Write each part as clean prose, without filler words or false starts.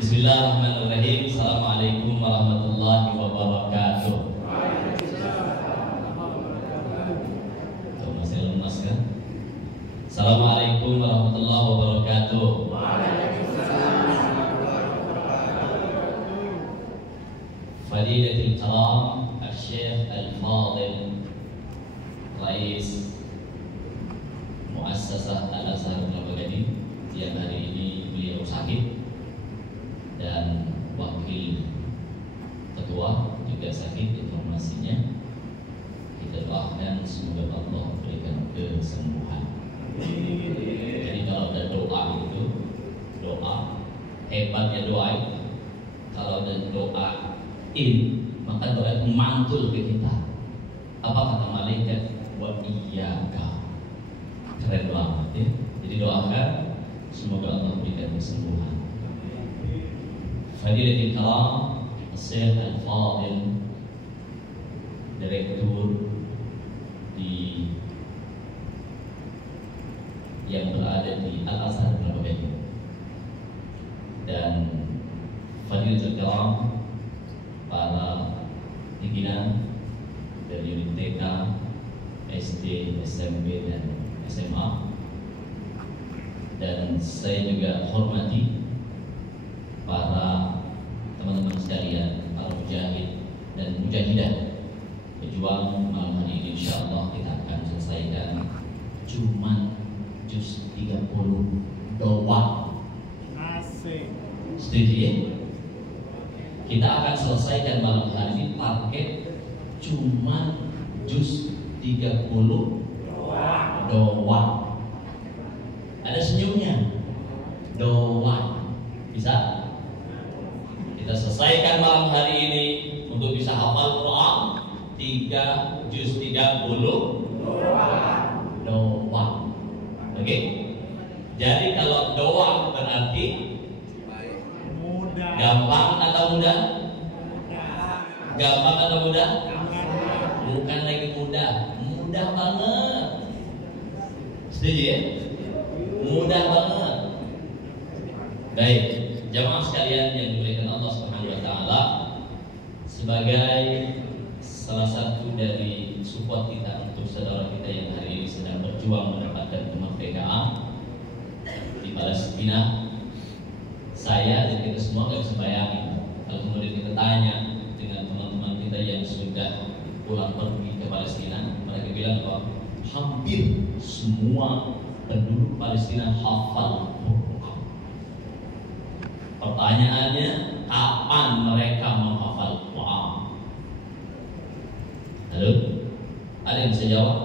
Bismillahirrahmanirrahim. Assalamualaikum warahmatullahi wabarakatuh. Masih lemas kan? Assalamualaikum warahmatullahi wabarakatuh. Fadilatul Karam Al-Syekh Al-Fadil Rais Muassasah Al-Azhar Kelapa Gading, yang hari ini beliau sakit, dan wakil ketua juga sakit informasinya. Kita doakan semoga Allah berikan kesembuhan. Jadi kalau ada doa itu, doa hebatnya doa itu, kalau ada doa maka doa itu mantul ke kita. Apa kata malaikat? Wa iyyaka. Keren banget ya. Jadi doakan semoga Allah berikan kesembuhan. Fadilatul Karam Syekh Al-Fadil, direktur yang berada di Al-Azhar Kelapa Gading, dan Fadilatul Karam para pimpinan dari unit TK, SD, SMP, dan SMA. Dan saya juga hormati para teman-teman sekalian, para mujahid dan mujahidah pejuang. Malam hari ini insyaallah kita akan selesaikan cuman juz 30 doang. Asik. Setuju ya? Kita akan selesaikan malam hari ini target cuman juz 30 doang. Ada senyumnya. Doang. Bisa? Kita selesaikan malam hari ini untuk bisa hafal Quran 3 juz 30 doang. Oke? Jadi kalau doang berarti Mudah. gampang atau mudah? Gampang atau mudah? Bukan lagi mudah, mudah banget. Setuju ya? Mudah banget. Baik, jamaah sekalian yang dimuliakan Allah Subhanahu wa taala, sebagai salah satu dari support kita untuk saudara kita yang hari ini sedang berjuang mendapatkan kemerdekaan di Palestina, saya dan kita semua nggak bisa bayangin kalau kemudian kita tanya dengan teman-teman kita yang sudah pulang pergi ke Palestina, mereka bilang bahwa hampir semua penduduk Palestina hafal Quran. Pertanyaannya, kapan mereka menghafal Quran? Halo? Ada yang bisa jawab?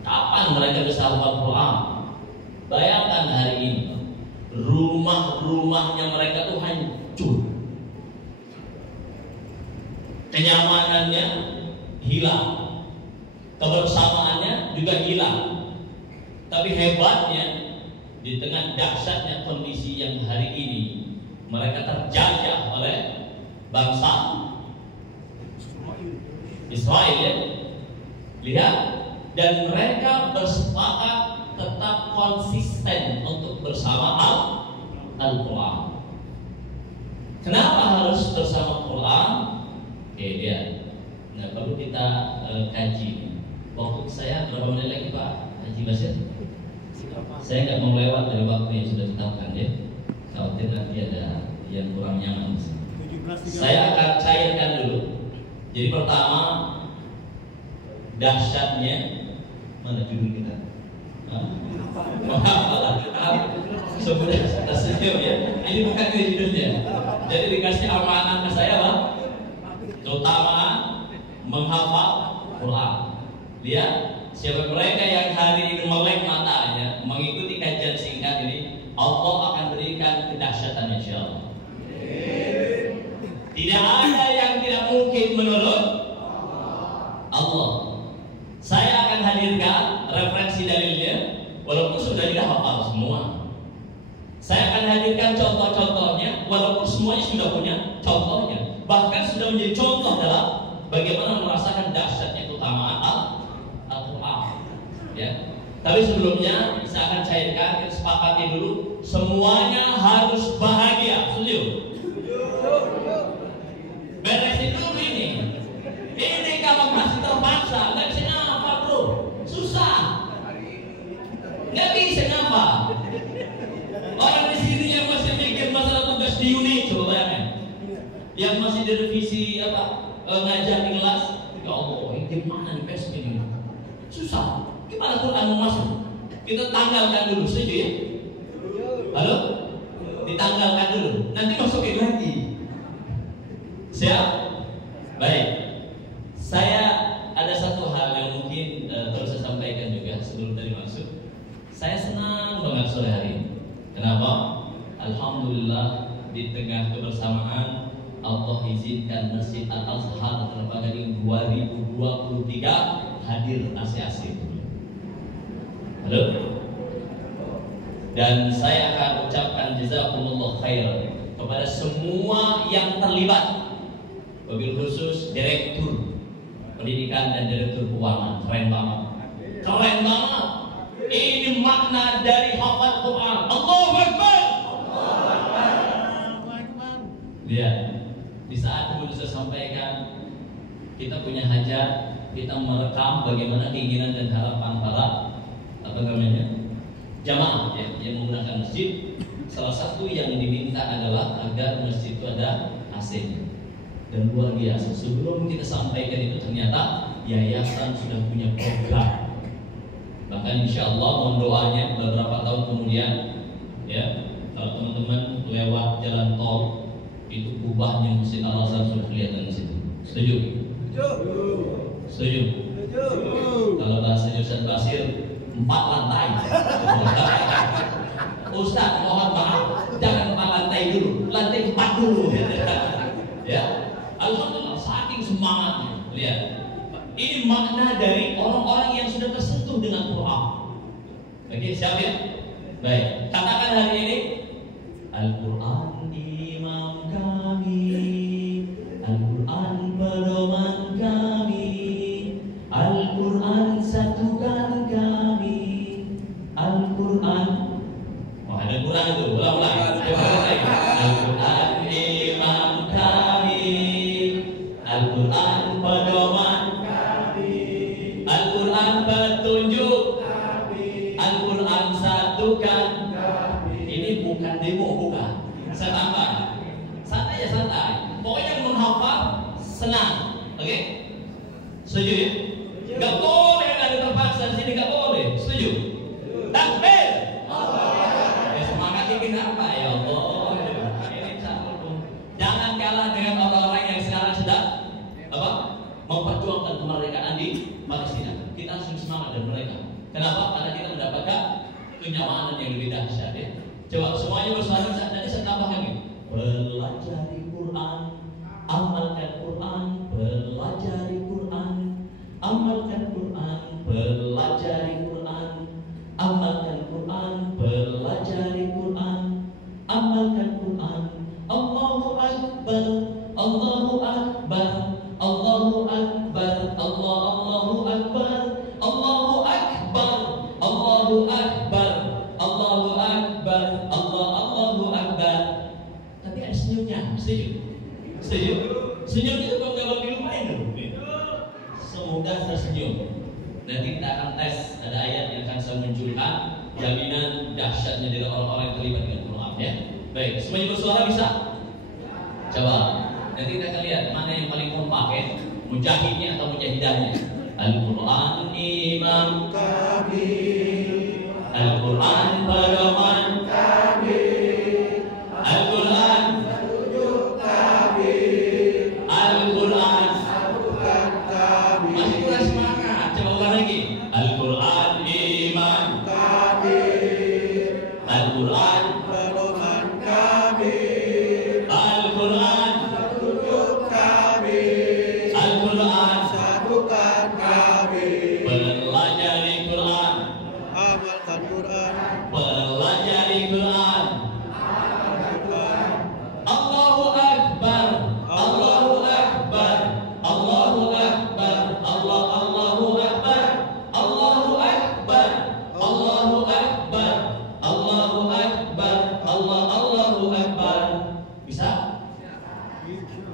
Kapan mereka bisa hafal Quran? Bayangkan hari ini rumah-rumahnya mereka tuh hancur, kenyamanannya hilang, kebersamaannya juga hilang. Tapi hebatnya, di tengah dahsyatnya kondisi yang hari ini, mereka terjajah oleh bangsa Israel ya. Lihat, dan mereka bersepakat tetap konsisten untuk bersama Al-Quran. Kenapa harus bersama Quran? Oke, dia nggak perlu kita kaji. Waktu saya berapa menit lagi Pak Haji Basir? Saya nggak mau lewat dari waktu yang sudah ditetapkan ya. Khawatir nanti ada yang kurang nyaman. Saya akan cairkan dulu. Jadi pertama, dahsyatnya, mana judul kita? Sebenarnya kita senyum ya. Ini bukan judulnya. Jadi dikasih amanah ke saya Pak, keutamaan menghafal Quran. Lihat, siapa mereka yang hari ini melek matanya mengikuti kajian singkat ini, Allah akan berikan kedahsyatan insyaallah. Tidak ada yang tidak mungkin menurut Allah. Saya akan hadirkan referensi dalilnya, walaupun sudah tidak hafal semua. Saya akan hadirkan contoh-contohnya, walaupun semuanya sudah punya contohnya. Bahkan sudah menjadi contoh dalam bagaimana merasakan dahsyatnya keutamaan Al-Quran. Ya. Tapi sebelumnya saya akan cairkan, kita sepakati dulu, semuanya harus bahagia. Setuju? Beresin dulu ini. Ini kalau masih terpaksa, nggak bisa ngapa bro, susah, nggak bisa ngapa. Orang di sini yang masih mikir masalah tugas di unit, coba bayangkan, yang masih direvisi ngajar di kelas, ya Allah, ini gimana nih PSP ini? Susah. Gimana Quran mau masuk? Kita tanggalkan dulu, setuju ya? Halo? Ditanggalkan dulu, nanti masukin lagi. Siap? Baik. Saya ada satu hal yang mungkin perlu saya sampaikan juga sebelum tadi masuk. Saya senang banget sore hari ini. Kenapa? Alhamdulillah di tengah kebersamaan Allah izinkan Masjid Al-Azhar pada tahun 2023 hadir AC-AC. Halo? Dan saya akan ucapkan jazakumullah khair kepada semua yang terlibat, wabil khusus direktur pendidikan dan direktur keuangan. Keren banget. Keren banget. Ini makna dari hafal Quran. Allahu Akbar. Lihat, di saat kemudian saya sampaikan, kita punya hajat, kita merekam bagaimana keinginan dan harapan para jamaah yang menggunakan masjid. Salah satu yang diminta adalah agar masjid itu ada AC-nya. Dan luar biasa, sebelum kita sampaikan itu ternyata yayasan sudah punya program. Bahkan insya Allah mohon doanya beberapa tahun kemudian, ya, kalau teman-teman lewat jalan tol itu kubahnya Masjid Al-Azhar sudah kelihatan di situ. Setuju? Setuju? Kalau bahasa Ustaz Basir 4 lantai. Ustaz mohon maaf, jangan 4 lantai dulu, lantai 4 dulu. Ya, alhamdulillah saking semangatnya. Lihat, ini makna dari orang-orang yang sudah tersentuh dengan Quran. Oke, siap ya? Baik, katakan hari ini Al-Quran imam kami, Al-Quran pedoman kami, Al-Quran satukan kami, Al-Quran. Oh, ada Quran itu, ulang-ulang. Al-Quran imam kami, Al-Quran pedoman kami, Al-Quran petunjuk kami, Al-Quran satukan kami. Ini bukan demo, bukan. Saya tambah. Santai ya santai. Pokoknya menghafal senang. Oke? Setuju ya? Gak boleh ada terpaksa di sini, gak boleh. Setuju? Takbir. Ya semangat bikin apa ya Allah? Ini jangan kalah dengan orang-orang yang sekarang sedang memperjuangkan kemerdekaan di Palestina. Kita harus semangat dan mereka. Kenapa? Karena kita mendapatkan kenyamanan yang lebih dahsyat ya. Coba semuanya bersuara, nanti saya tambahkan ini. Pelajari Quran, amalkan Quran, pelajari Quran, amalkan Quran, pelajari Quran, amalkan Quran, pelajari Quran, amalkan Quran. Allahu Akbar, Allahu Akbar, Allahu Akbar, Allahu Akbar, Allahu Akbar, Allahu Akbar, Allahu Akbar, Allahu Akbar. Tapi ada senyumnya, setuju? Setuju? Senyum itu kalau dilupain dulu. Semoga tersenyum. Nanti kita akan tes, ada ayat yang akan saya munculkan jaminan dahsyatnya dari orang-orang yang terlibat dengan Quran ya. Baik, semuanya bersuara bisa? Coba. Nanti kita akan lihat mana yang paling kompak ya, mujahidnya atau mujahidahnya. Al-Quran imam kami, Al-Quran pedoman kami, Al-Quran petunjuk kami, Al-Quran satukan kami. Masih kurang semangat, coba ulang lagi. Al-Quran imam kami, Al-Quran pedoman kami, Al-Quran petunjuk kami, Al-Quran satukan kami. Pelajari Quran, amalkan Quran, pelajari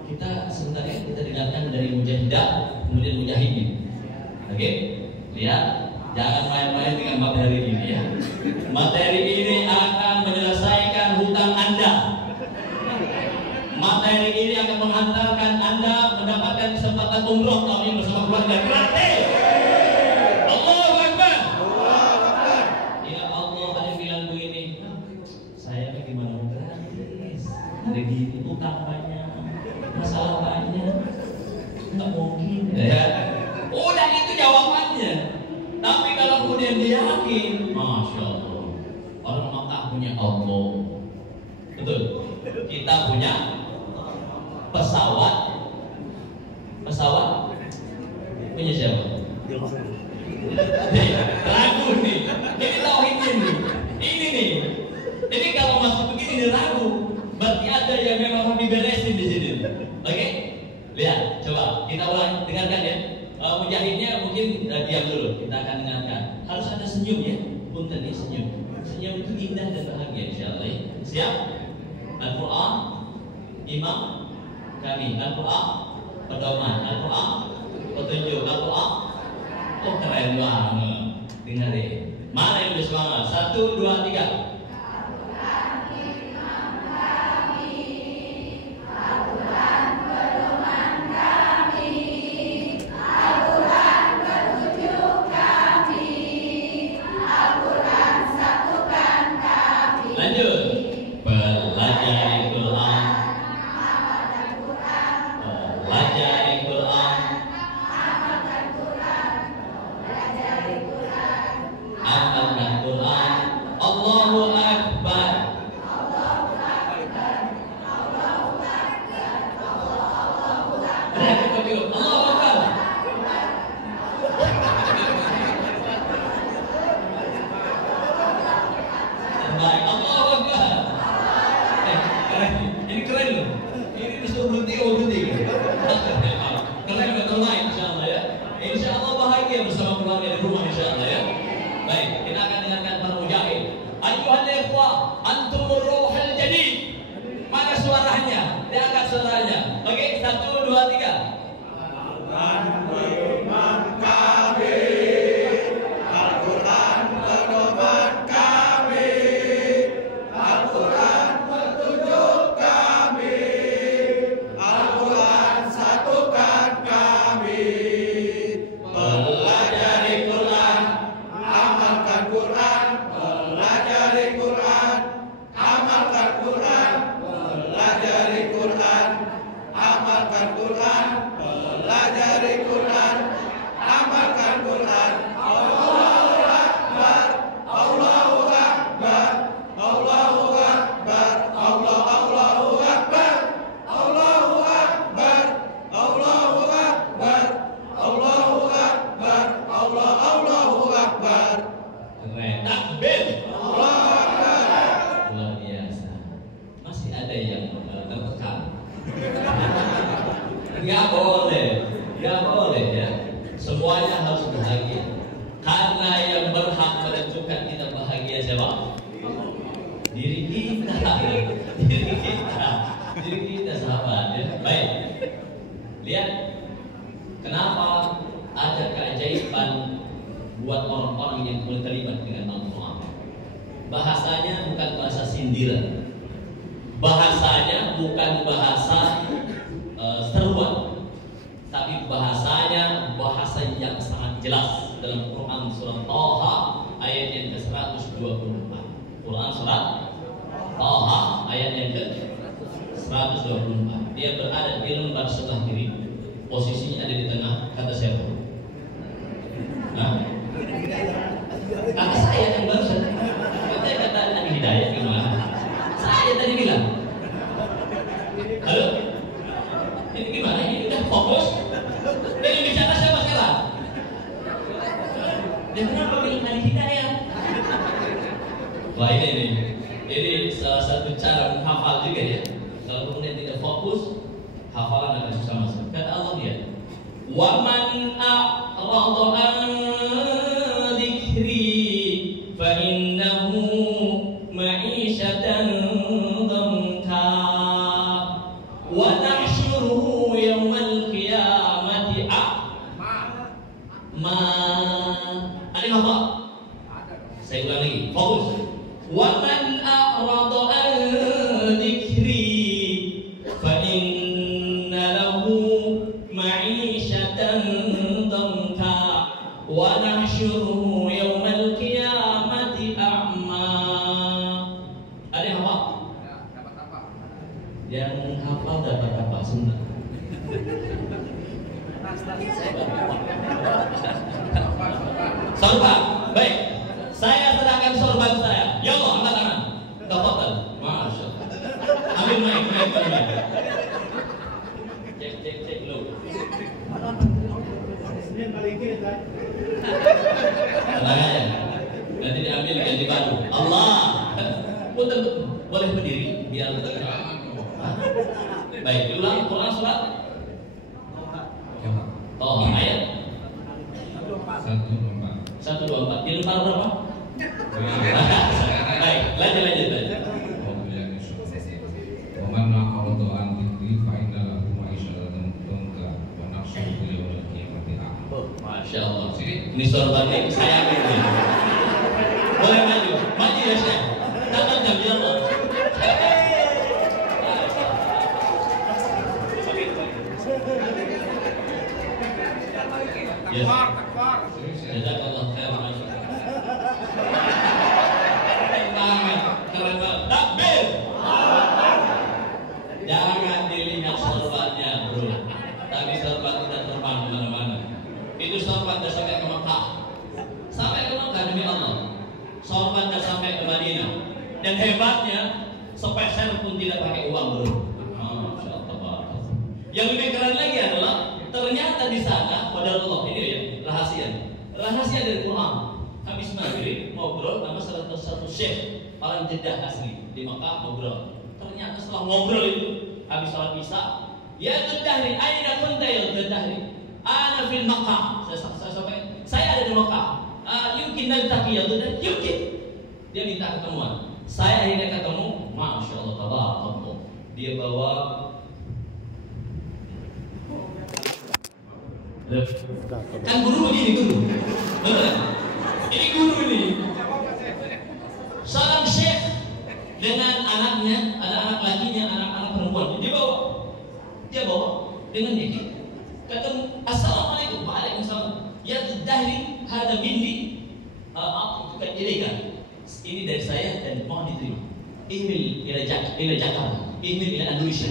Kita sebentar ya, kita dengarkan dari mujahidah, kemudian mujahidin. Oke? Lihat, jangan main-main dengan materi ini ya. Materi ini akan menyelesaikan hutang Anda. Materi ini akan menghantarkan Anda mendapatkan kesempatan umroh tahun ini bersama keluarga gratis. Allahu Akbar. Ya Allah, ada yang bilang begini, saya bagaimana gratis? Ada gini utang banyak, masalah banyak, nggak mungkin. Ya. Udah itu jawabannya. Tapi kalau kemudian dia yakin, masya Allah, orang Makkah punya Allah, betul. Kita punya pesawat punya siapa? Ragu nih. Ini tauhidnya nih. Ini nih. Ini kalau masuk begini nih ragu. Berarti ada yang memang mau diberesin di sini. Oke? Lihat, coba kita ulang, dengarkan ya. Mujahidnya mungkin diam dulu. Kita akan dengarkan. Harus ada senyum ya. Punten nih senyum. Senyum itu indah dan bahagia insyaallah. Siap? Al-Quran, Imam kami. Al-Quran, pedoman. Al-Quran, petunjuk. Al-Quran. Oh keren banget. Dengarin. Mana yang lebih semangat? 1, 2, 3. Gak boleh ya. Semuanya harus bahagia. Karena yang berhak menentukan kita bahagia siapa? Diri kita. Diri kita sahabat ya. Baik. Lihat kenapa ada keajaiban buat orang-orang yang terlibat dengan Al-Quran. Bahasanya bukan bahasa sindiran. Bahasanya bukan bahasa seruan, tapi bahasanya bahasa yang sangat jelas dalam Quran surat Thaha ayat yang ke-124. Quran surat Thaha ayat yang ke-124. Dia berada di lembar sebelah kiri, posisinya ada di tengah. Kata siapa? Nah, kata saya yang barusan. Katanya kata Nabi Hidayat gimana? Saya tadi bilang. Halo? Ini gimana? Ini udah fokus. Ini bicara siapa sekarang? Dan kenapa bilang Nabi Hidayat? Wah ini salah satu cara menghafal juga ya. Kalau kemudian tidak fokus, hafalan akan susah masuk. Kata Allah dia, wa man a'rada an dzikri fa innahu ma'isyatan dhanka wa nahsyuruhu Dapat apa? Yang hafal dapat apa? Sunnah. Sorban. Baik. Saya serahkan sorban saya. Ya Allah, angkat tangan. Tafadhal. Masya Allah. Ambil mic. Cek dulu. Tenang aja. Nanti diambil ganti baru. Allah. Betul. Boleh berdiri biar baik. Diulang Quran surat. Oh, ayat 124. Di lembar berapa? Baik, lanjut. Masya Allah. Ini sorbannya saya ambil. Boleh maju ya Syekh. Tangan jam ya Allah. Takbar. Jazakallah khairan. Keren banget. Takbir. Jangan dilihat sorbannya, bro. Tapi sorban tidak terbang kemana-mana. Itu sorban sudah sampai ke Mekah. Sampai ke Mekah demi Allah. Sorban sudah sampai ke Madinah. Dan hebatnya, sepeser pun tidak pakai uang, bro. Masya Allah. Yang lebih keren lagi adalah ternyata di sana, pada Allah ini ya rahasia dari Quran. Habis maghrib ngobrol sama salah satu syekh orang Jeddah asli di Mekah ngobrol. Ternyata setelah ngobrol itu habis sholat isya, ya Jedahri, aina kunta ya Jedahri? Ana fil Mekah. Saya ada di Mekah. Yumkin naltaqi ya Jedahri? Yumkin. Dia minta ketemuan. Saya akhirnya ketemu. Masya Allah, tabarakallah. Dia bawa kan guru begini guru, betul? Ini guru ini, seorang syekh dengan anaknya, ada anak lakinya, anak-anak perempuan. Dia bawa dengan dia. Ketemu, assalamualaikum, waalaikumsalam. Ya Jedahri, hada minni, aku bukan ilegal. Ini dari saya dan mohon diterima. Ihmil ila Jakarta, ihmil ila Indonesia.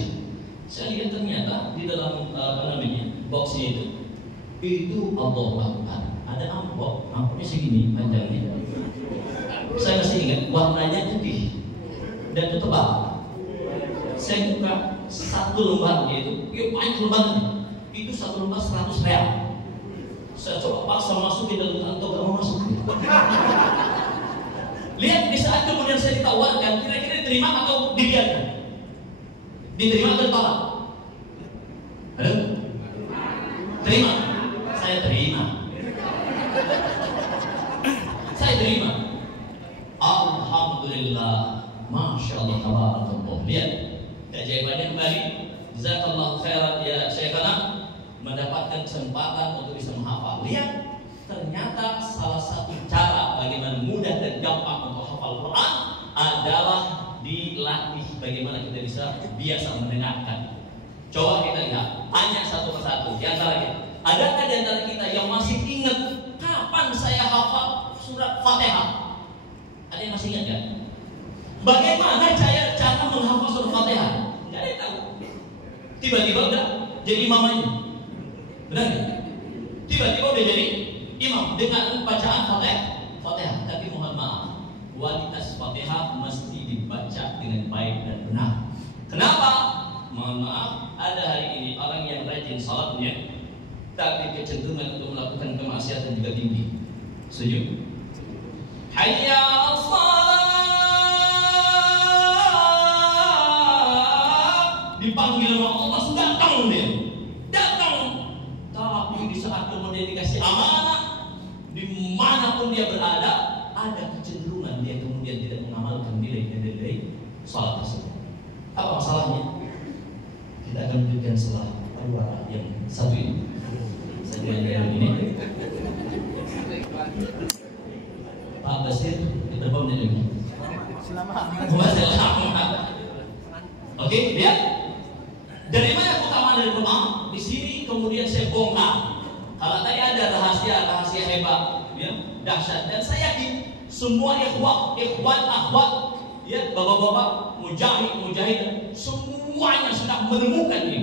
Saya lihat ternyata di dalam boxnya itu Allah Akbar. Ada amplopnya segini panjangnya. Saya masih ingat warnanya putih dan itu tebal. Saya buka satu lembar itu banyak lembarnya. Itu satu lembar 100 real. Saya coba paksa masukin dalam kantong, gak mau masuk. Lihat di saat kemudian saya ditawarkan, kira-kira diterima atau dibiarkan? Diterima atau ditolak? Halo? Terima. Saya terima. Alhamdulillah. Masya Allah, tabarakallah. Lihat keajaibannya kembali. Jazakallahu khairan ya Syekhana, mendapatkan kesempatan untuk bisa menghafal. Lihat, ternyata salah satu cara bagaimana mudah dan gampang untuk hafal Quran adalah dilatih bagaimana kita bisa biasa mendengarkan. Coba kita lihat, tanya satu persatu. Di antara kita, adakah di antara kita yang masih ingat kapan saya hafal surat Fatihah? Ada yang masih ingat kan? Bagaimana cara menghafal surat Fatihah? Nggak ada yang tahu. Tiba-tiba udah jadi imam aja. Benar nggak? Tiba-tiba udah jadi imam dengan bacaan Fatihah. Tapi mohon maaf, kualitas Fatihah mesti dibaca dengan baik dan benar. Kenapa? Mohon maaf, ada hari ini orang yang rajin salatnya, tapi kecenderungan untuk melakukan kemaksiatan juga tinggi. Setuju? Hayya 'alas shalah. Dipanggil sama Allah, datang dia. Datang. Tapi di saat kemudian dikasih amanah, dimanapun dia berada, ada kecenderungan dia kemudian tidak mengamalkan nilai-nilai salat tersebut. Apa masalahnya? Kita akan menunjukkan salah perwara yang satu ini. Saya dengan ini. Pak Basir, berapa menit lagi? Oke, lihat. Dari mana keutamaan dari Quran? Di sini kemudian saya bongkar. Kalau tadi ada rahasia hebat, ya, dahsyat. Dan saya yakin semua ikhwan, akhwat, ya, bapak-bapak, mujahid, semuanya sedang menemukan ini.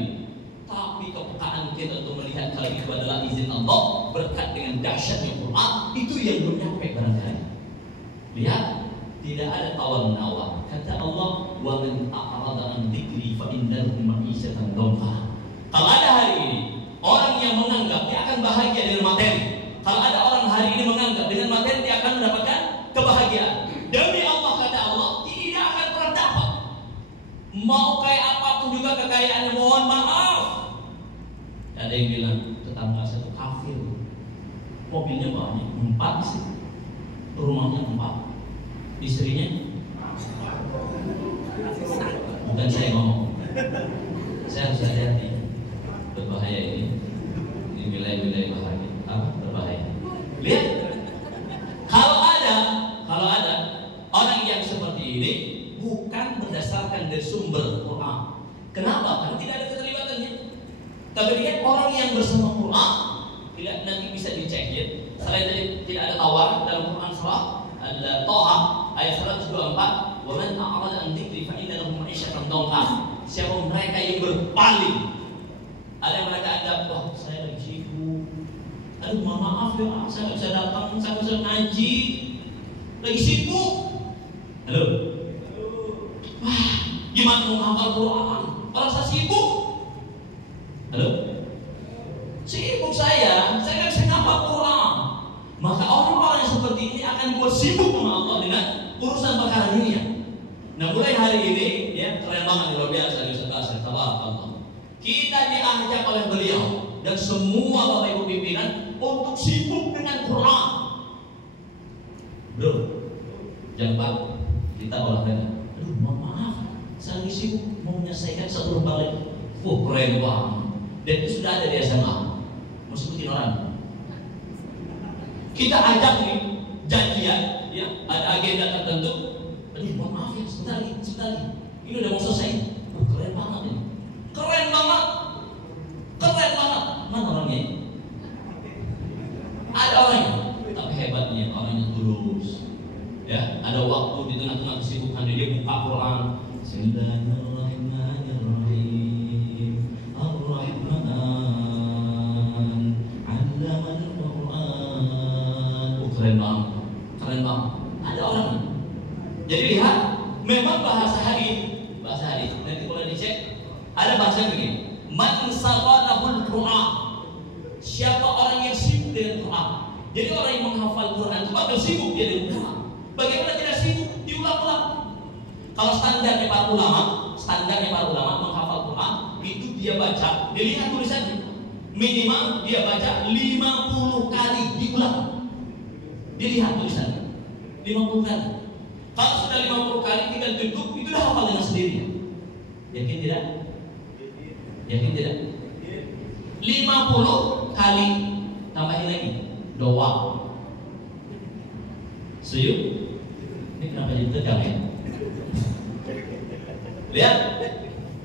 Tapi kepekaan kita untuk melihat hal itu adalah izin Allah, berkat dengan dahsyatnya Quran, itu yang belum nyampe barangkali. Lihat, tidak ada tawar-menawar. Kata Allah, wa man a'rada an dzikri fa inna lahu ma'isyatan dhanka. Kalau ada hari ini orang yang menganggap dia akan bahagia dengan materi, kalau ada orang hari ini menganggap dengan materi dia akan mendapatkan kebahagiaan, demi Allah, kata Allah, tidak akan pernah dapat. Mau kayak apapun juga kekayaannya, mohon maaf. Ada yang bilang tetangga saya itu kafir, mobilnya banyak, 4 sih, rumahnya 4, istrinya bukan saya ngomong, saya harus hati-hati, berbahaya ini wilayah-wilayah bahaya, berbahaya. Lihat, kalau ada orang yang seperti ini bukan berdasarkan dari sumber Quran. Kenapa? Karena tidak ada keterlibatannya. Tapi lihat orang yang bersama Quran, tidak, nanti bisa dicek ya. Selain dari tidak ada tawar dalam Quran surah Al-Taha ayat 124, "Wa man a'rada an dzikri fa inna lahu ma'isyatan dhanka." Siapa mereka yang berpaling? Ada yang mereka anggap, wah saya lagi sibuk, aduh maaf ya, saya nggak bisa datang, saya bisa ngaji, lagi sibuk. Halo, wah gimana mau hafal Quran? Orang saya sibuk. Halo, sibuk saya nggak bisa hafal Quran. Maka orang-orang yang seperti ini akan buat sibuk sama Allah dengan urusan perkara dunia. Nah mulai hari ini, ya keren banget, luar biasa, Ustaz Allah. Kita diajak oleh beliau dan semua Bapak Ibu pimpinan untuk sibuk dengan Quran. Bro, jangan lupa kita olahraga. Aduh, maaf, saya lagi sibuk mau menyelesaikan satu balik. Keren banget. Dan itu sudah ada di SMA. Mau sebutin orang. Kita ajak nih janjian, ya ada agenda tertentu. Aduh, maaf ya, sebentar lagi. Ini udah mau selesai. Keren banget ini. Keren banget. Mana orangnya? Ada orangnya, tapi hebatnya orangnya tulus. Ya, ada waktu di tengah-tengah kesibukan dia buka Quran. Bismillahirrahmanirrahim. Ar-Rahman 'allamal Quran. Keren banget. Ada orangnya. Jadi lihat, memang bahasa hadis nanti boleh dicek. Ada bahasa begini, man saghadahul Quran. Siapa orang yang sibuk dengan Quran? Jadi orang yang menghafal Quran itu bakal sibuk dia dengan Quran. Bagaimana tidak sibuk? Diulang-ulang. Kalau standarnya para ulama menghafal Quran itu dia baca, dilihat tulisannya. Minimal dia baca 50 kali diulang. Dilihat tulisannya 50 kali. Kalau sudah 50 kali tinggal tutup, itu dah hafal dengan sendirinya. Yakin tidak? 50 kali tambahin lagi doa. Setuju? Ini kenapa jadi tegang ya? Lihat,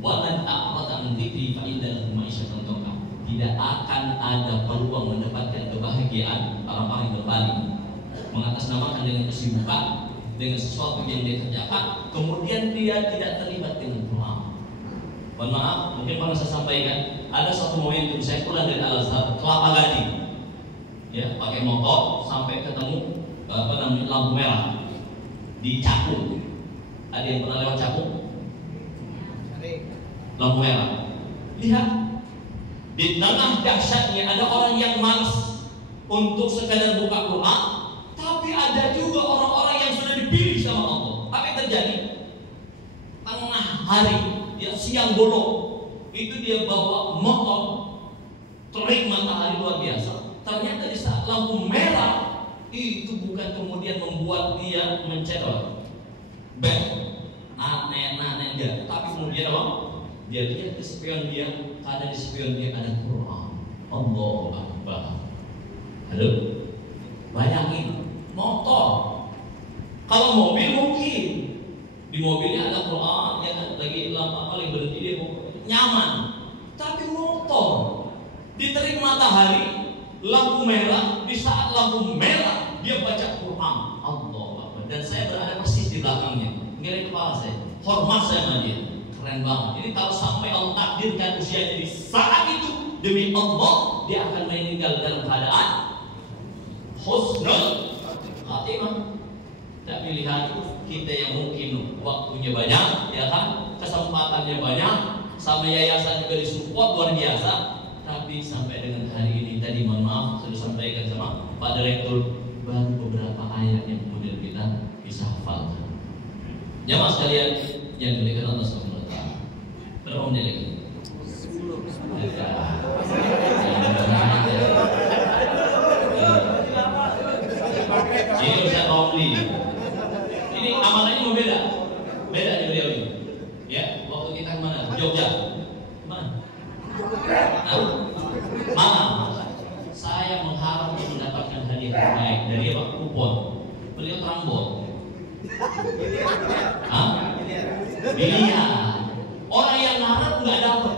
wa man a'rada an dzikri fa inna lahu ma'isyatan dhanka. Tidak akan ada peluang mendapatkan kebahagiaan orang-orang yang berpaling, mengatasnamakan dengan kesibukan, dengan sesuatu yang dia kerjakan, kemudian dia tidak terlibat dengan Quran. Mohon maaf, mungkin pernah saya sampaikan, ada suatu momentum saya pulang dari Al-Azhar, Kelapa Gading, ya pakai motor sampai ketemu lampu merah di Cakung. Ada yang pernah lewat Cakung? Lampu merah. Lihat, di tengah dahsyatnya ada orang yang malas untuk sekadar buka Quran, tapi ada juga orang-orang yang sudah dipilih sama Allah. Apa yang terjadi? Tengah hari, ya siang bolong, itu dia bawa motor, terik matahari luar biasa. Ternyata di saat lampu merah, itu bukan kemudian membuat dia mencedol, enggak, tapi kemudian apa? Dia lihat di spion dia, ada di spion dia ada Quran. Allahu Akbar. Halo, bayangin motor. Kalau mobil mungkin di mobilnya ada Quran, ya kan? Lagi lampu paling berhenti dia nyaman. Tapi motor diterik matahari, lampu merah, di saat lampu merah dia baca Quran. Allah Akbar. Dan saya berada persis di belakangnya, nggak ada kepala saya. hormat saya sama dia. Keren banget. Jadi kalau sampai Allah takdirkan usianya di saat itu, demi Allah dia akan meninggal dalam keadaan husnul khatimah. Tapi lihat kita yang mungkin waktunya banyak, ya kan, kesempatannya banyak, sama yayasan juga disupport luar biasa. Tapi sampai dengan hari ini tadi mohon maaf sudah sampaikan sama Pak Direktur, baru beberapa ayat yang kemudian kita bisa hafalkan. Jamaah sekalian yang dimuliakan Allah Subhanahu wa taala. Berapa menit lagi? 10. Ini Ustaz Romli. Ini amalannya mau beda di beliau ini. Ya, waktu kita kemana? Jogja. Mana? Mana? Saya mengharap mendapatkan hadiah terbaik dari Pak Kupon. Beliau terambol. Biliar. Orang yang ngarap nggak dapat,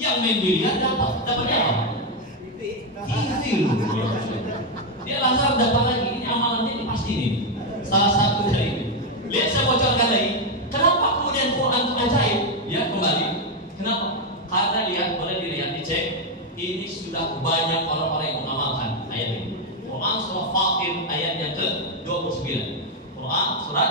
yang main biliar dapat. Dapatnya apa? TV. Dia langsung dapat lagi. Ini amalannya ini pasti ini. Salah satu dari ini. Lihat saya bocorkan lagi. Kenapa kemudian Quran itu ajaib? Ya kembali. Kenapa? Karena lihat, boleh dilihat, dicek. Ini sudah banyak orang-orang yang mengamalkan ayat ini. Quran surah Fatir ayat yang ke-29. Quran surat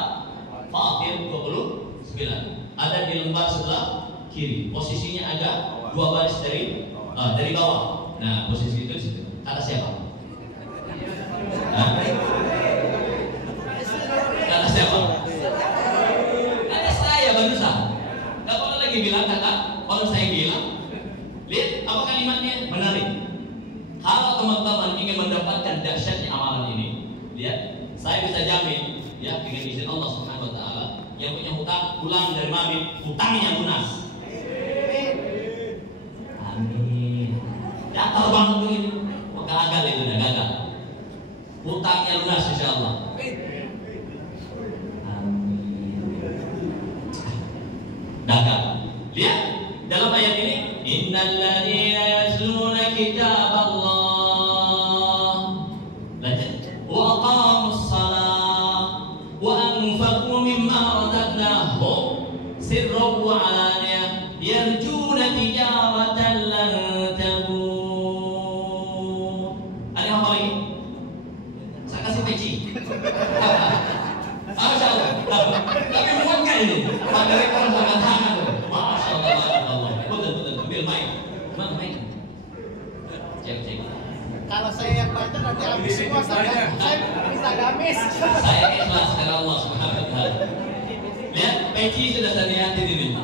Fatir 29. Ada di lembar sebelah kiri. Posisinya agak 2 baris dari bawah. Nah, posisi itu di situ. Kata siapa? Kata siapa? Kata saya barusan. Gak boleh lagi bilang kata orang saya bilang. Lihat apa kalimatnya, menarik. Kalau teman-teman ingin mendapatkan dahsyatnya amalan ini, lihat, saya bisa jamin, ya, dengan izin Allah Subhanahu wa taala, yang punya hutang pulang dari mabit, hutangnya lunas. Amin. Datar banget tuh ini. Gagal itu udah gagal. Hutangnya lunas insyaallah. Amin. Gagal. Lihat dalam ayat ini, innal ladzina yatluna kitaballah wa aqamus shalah wa anfaqu mimma razaqnahum sirran wa alaniyah yarjuna tijaratan lan tabur. Ada apa lagi? Saya kasih peci. Masya Allah. Tapi muat kan ini? Pak Direktur sangat hangat. Masya Allah. Betul. Ambil mic. Mana mic? Cek. Kalau saya yang baca nanti habis semua saya bisa gamis. Saya ikhlas karena Allah Subhanahu wa taala. Lihat, peci sudah saya lihatin ini.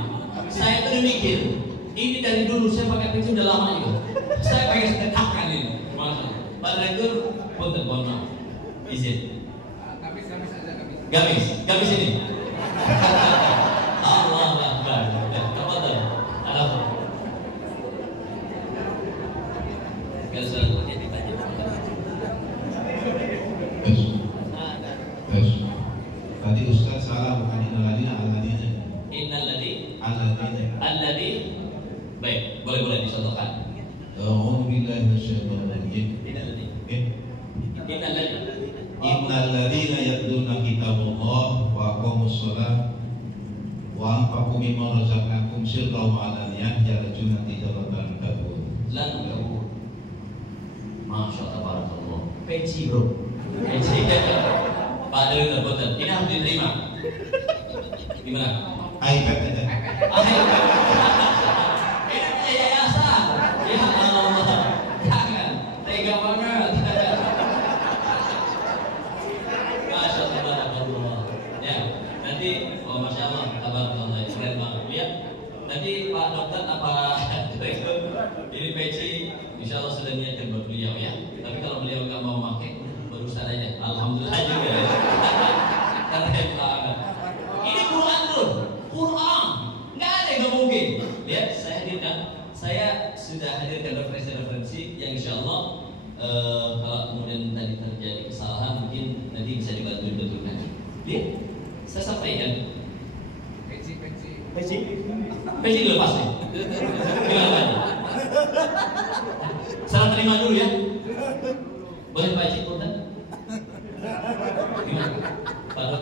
Saya tuh mikir, ini dari dulu saya pakai peci udah lama juga. Saya pengen sedekahkan ini. Masya Allah. Pak Direktur, punten, mohon maaf. Izin. Gamis ini. Allah Akbar. Tafadhal. Alhamdulillah. Gasalnya ditanya. Tadi Ustaz salah, bukan innalladzina alladzina. Alladzi. Baik, boleh dicontohkan. A'udzu billahi minasyaitonir rajim. Innalladzina yatluna kitaballah wa aqamus shalah wa anfaqu mimma razaqnakum sirran wa alaniyah yarjuna tijaratan tabur. Lan tabur. Masya Allah, barakallah. Peci bro. Peci. Pak Direktur, betul. Ini harus diterima. Gimana? iPad aja. Ini punya yayasan. Ya Allah. Jangan. Tega banget. Masya Allah, barakallah. Ya, nanti Masya Allah, tabarakallah. Keren banget. Lihat. Nanti Pak Dokter apa Direktur, ini peci insya Allah sudah niatkan buat beliau ya. Tapi kalau beliau nggak mau pakai, berusaha aja. Alhamdulillah juga. Keren banget. Ini Quran bro, Quran. Nggak ada yang nggak mungkin. Lihat, saya sudah hadirkan referensi yang insya Allah kalau kemudian tadi terjadi kesalahan mungkin nanti bisa dibantu betulkan. Lihat, saya sampaikan. Peci dilepas nih. Gimana Pak? Salam terima dulu ya. Boleh Pak Cik Kurdan? Gimana? Pak,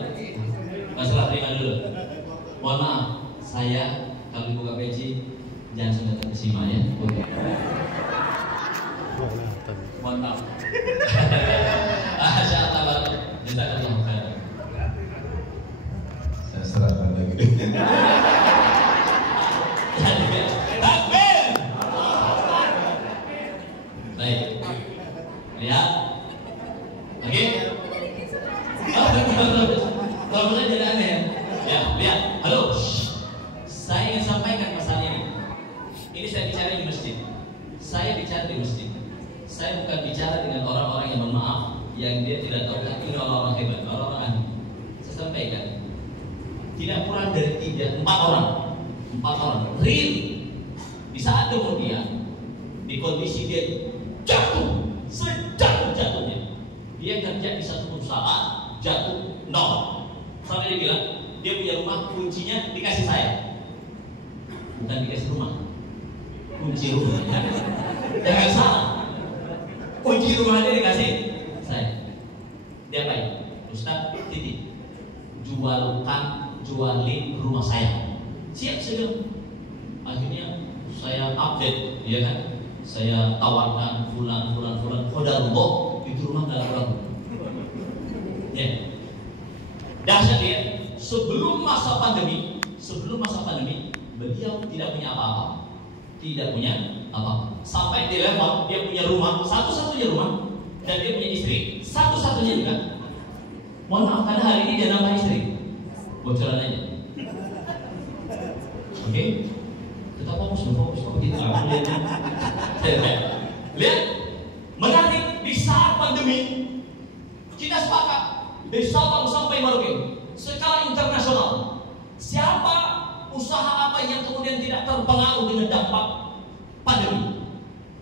masalah terima dulu. Mohon maaf, saya kalau dibuka peci jangan sampai terkesima ya. Oke. Mohon maaf. Masyaallah banget. Jazakallahu khairan. Saya serahkan lagi. Takbir. Baik. Lihat. Lagi. Kalau mulai jadi aneh ya. Ya, lihat. Halo. Saya ingin sampaikan masalah ini. Ini saya bicara di masjid. Saya bicara di masjid. Saya bukan bicara dengan orang-orang yang mohon maaf, yang dia tidak tahu, tapi ini orang-orang hebat, orang-orang ahli. Saya sampaikan, tidak kurang dari 4 orang real. Di saat kemudian di kondisi dia jatuh, sejatuh-jatuhnya, dia kerja di satu perusahaan, jatuh nol. Sampai dia bilang, dia punya rumah, kuncinya dikasih saya. Bukan dikasih rumah, kunci rumah. Jangan salah, kunci rumah dia dikasih saya. Dia apa ya? Ustaz, titik, jualin rumah saya. Siap, saya bilang. Akhirnya saya update, ya kan? Saya tawarkan fulan. Qadarullah, itu rumah nggak laku. Ya. Dahsyat ya. Sebelum masa pandemi, beliau tidak punya apa-apa. Sampai di level dia punya rumah, satu-satunya rumah, dan dia punya istri, satu-satunya juga. Mohon maaf, karena hari ini dia nambah istri. Bocoran aja. Oke? Kita fokus kok begitu. Lihat, menarik di saat pandemi kita sepakat dari Sabang sampai Merauke skala internasional. Siapa usaha apa yang kemudian tidak terpengaruh dengan dampak pandemi?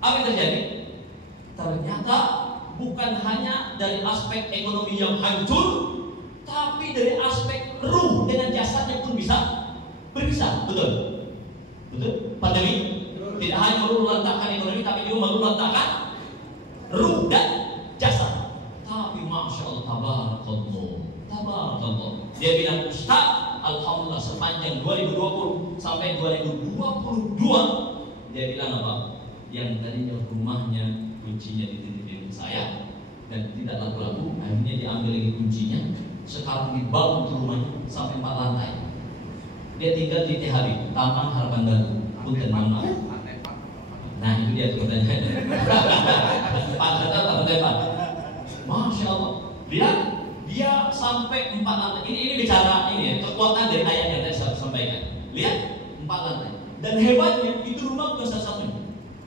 Apa yang terjadi? Ternyata bukan hanya dari aspek ekonomi yang hancur, tapi dari aspek ruh dengan jasadnya pun bisa berpisah. Betul? Pandemi tidak hanya meluluhlantakkan ekonomi, tapi juga meluluhlantakkan ruh dan jasad. Tapi masya Allah, tabarakallah. Dia bilang, Ustaz, alhamdulillah sepanjang 2020 sampai 2022, dia bilang apa? Yang tadinya rumahnya kuncinya dititipin saya dan tidak laku-laku, akhirnya diambil lagi kuncinya. Sekarang dibangun rumahnya sampai 4 lantai. Dia tinggal di THB, Taman Harapan Baru. Punten mama. Nah itu dia tuh pertanyaannya. Masya Allah. Lihat, dia sampai 4 lantai. Ini bicara ini ya, kekuatan dari ayat yang tadi saya sampaikan. Lihat, 4 lantai. Dan hebatnya itu rumah bukan satu-satunya.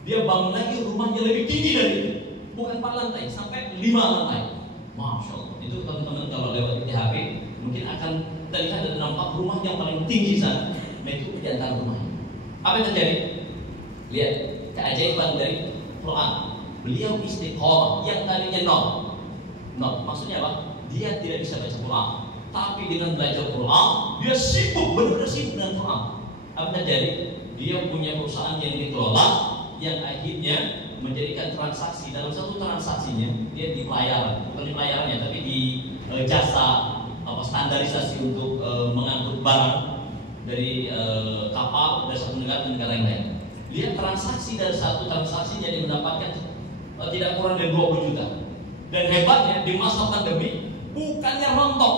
Dia bangun lagi rumahnya lebih tinggi dari itu. Bukan 4 lantai, sampai 5 lantai. Masya Allah. Itu teman-teman kalau lewat di THB mungkin akan terlihat dan nampak rumah yang paling tinggi sana. Nah itu di antara rumahnya. Apa yang terjadi? Lihat keajaiban dari Quran. Beliau istiqomah yang tadinya nol. Maksudnya apa? Dia tidak bisa baca Quran, tapi dengan belajar Quran dia sibuk, benar-benar sibuk dengan Quran. Apa yang terjadi? Dia punya perusahaan yang dikelola, yang akhirnya menjadikan transaksi. Dalam satu transaksinya dia di pelayaran, bukan di pelayarannya, tapi di jasa standarisasi untuk mengangkut barang dari kapal dari satu negara ke negara yang lain. Lihat transaksi dari satu transaksi jadi mendapatkan tidak kurang dari 20 juta. Dan hebatnya di masa pandemi bukannya rontok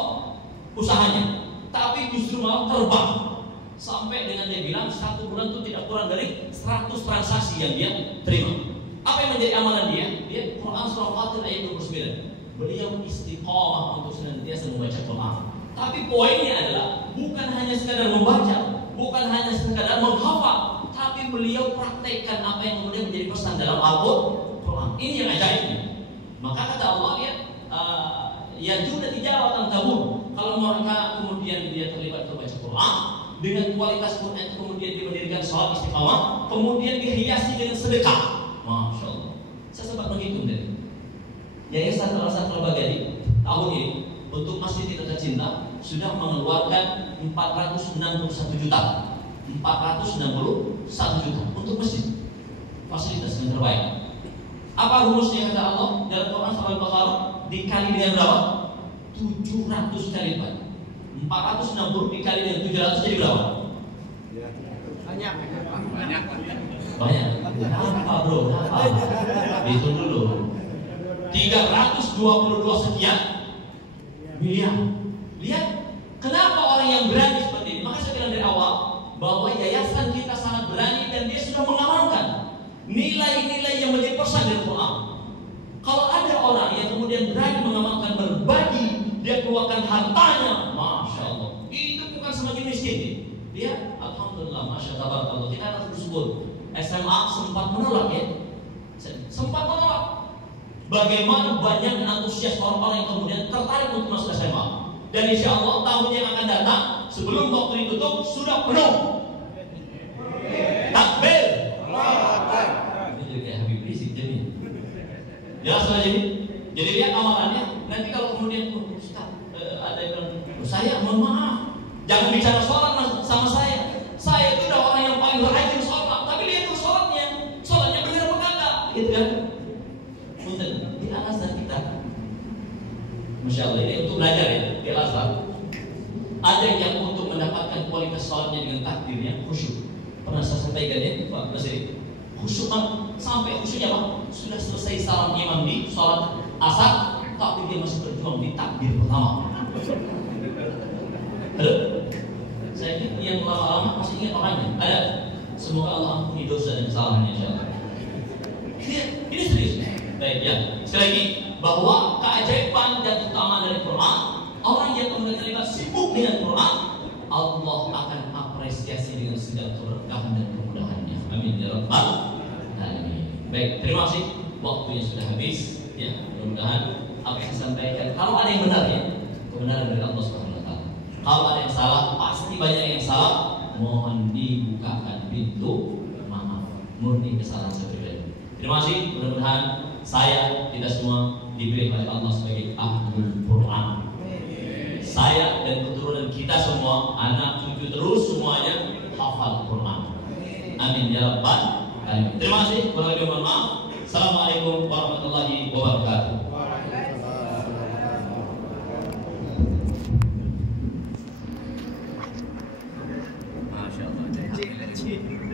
usahanya, tapi justru malah terbang. Sampai dengan dia bilang 1 bulan itu tidak kurang dari 100 transaksi yang dia terima. Apa yang menjadi amalan dia? Dia Quran surah Fatir ayat 29. Beliau istiqomah untuk senantiasa membaca Quran. Tapi poinnya adalah bukan hanya sekadar membaca, bukan hanya sekadar menghafal, tapi beliau praktekkan apa yang kemudian menjadi pesan dalam Al-Quran. Ini yang ajaibnya. Maka kata Allah, lihat, ya juga tijaratan tabur. Kalau mereka kemudian dia terlibat membaca Quran dengan kualitas Quran, kemudian dia mendirikan sholat istiqamah, kemudian dihiasi dengan sedekah. Masya Allah. Saya sempat menghitung tadi. Yayasan Al-Asad Al-Baghdadi tahun ini untuk Masjid Kita Tercinta sudah mengeluarkan 461 juta. 461 juta untuk masjid, fasilitas yang terbaik. Apa rumusnya kata Allah dalam Quran surah Al-Baqarah? Dikali dengan berapa? 700 kali lipat. 460 dikali dengan 700 jadi berapa? Banyak. Banyak. Berapa bro? Berapa? Hitung dulu. 322 sekian miliar. Lihat, kenapa orang yang berani seperti ini? Maka saya bilang dari awal bahwa yayasan kita sangat berani dan dia sudah mengamalkan nilai-nilai yang menjadi pesan dari Quran. Kalau ada orang yang kemudian berani mengamalkan berbagi, dia keluarkan hartanya, masya Allah, itu bukan semakin miskin. Dia, alhamdulillah, masya Allah, kita harus bersyukur. SMA sempat menolak ya, sempat menolak. Bagaimana banyak antusias orang-orang yang kemudian tertarik untuk masuk SMA. Dan insya Allah tahun yang akan datang sebelum waktu ditutup sudah penuh. Takbir. Ini juga kayak Habib Rizik jadi. Jelas saja ini. Jadi lihat amalannya. Nanti kalau kemudian Ustaz ada yang bilang, saya mohon maaf, jangan bicara sholat sama saya. Saya itu udah orang yang paling rajin sholat, tapi lihat tuh sholatnya benar apa kagak, gitu kan? Punten di Al-Azhar kita, masya Allah ini untuk belajar ya di Al-Azhar. Ada yang untuk mendapatkan kualitas sholatnya dengan takdirnya khusyuk. Pernah saya sampaikan ya Pak Basri, khusyuk sampai khusyuknya Pak sudah selesai salam imam di sholat asar, tapi dia masih berjuang di takbir pertama. Halo? Saya ini yang lama-lama masih ingat orangnya. Ada. Semoga Allah ampuni dosa dan kesalahannya insyaallah. Ini serius. Baik ya. Sekali lagi bahwa keajaiban dan keutamaan dari Quran, orang yang kemudian terlibat sibuk dengan Quran, Allah akan apresiasi dengan segala keberkahan dan kemudahannya. Amin ya rabbal alamin. Baik, terima kasih. Waktunya sudah habis. Ya, mudah-mudahan apa yang saya sampaikan. Kalau ada yang benar ya, kebenaran dari Allah Subhanahu wa taala. Kalau ada yang salah, pasti banyak yang salah. Mohon dibukakan pintu maaf, murni kesalahan saya pribadi. Terima kasih. Mudah-mudahan saya, kita semua diberi oleh Allah sebagai ahlul Quran. Saya dan keturunan kita semua, anak cucu terus semuanya hafal Quran. Amin ya rabbal alamin. Terima kasih. Kurang lebih mohon maaf. Assalamualaikum warahmatullahi wabarakatuh. Masya Allah.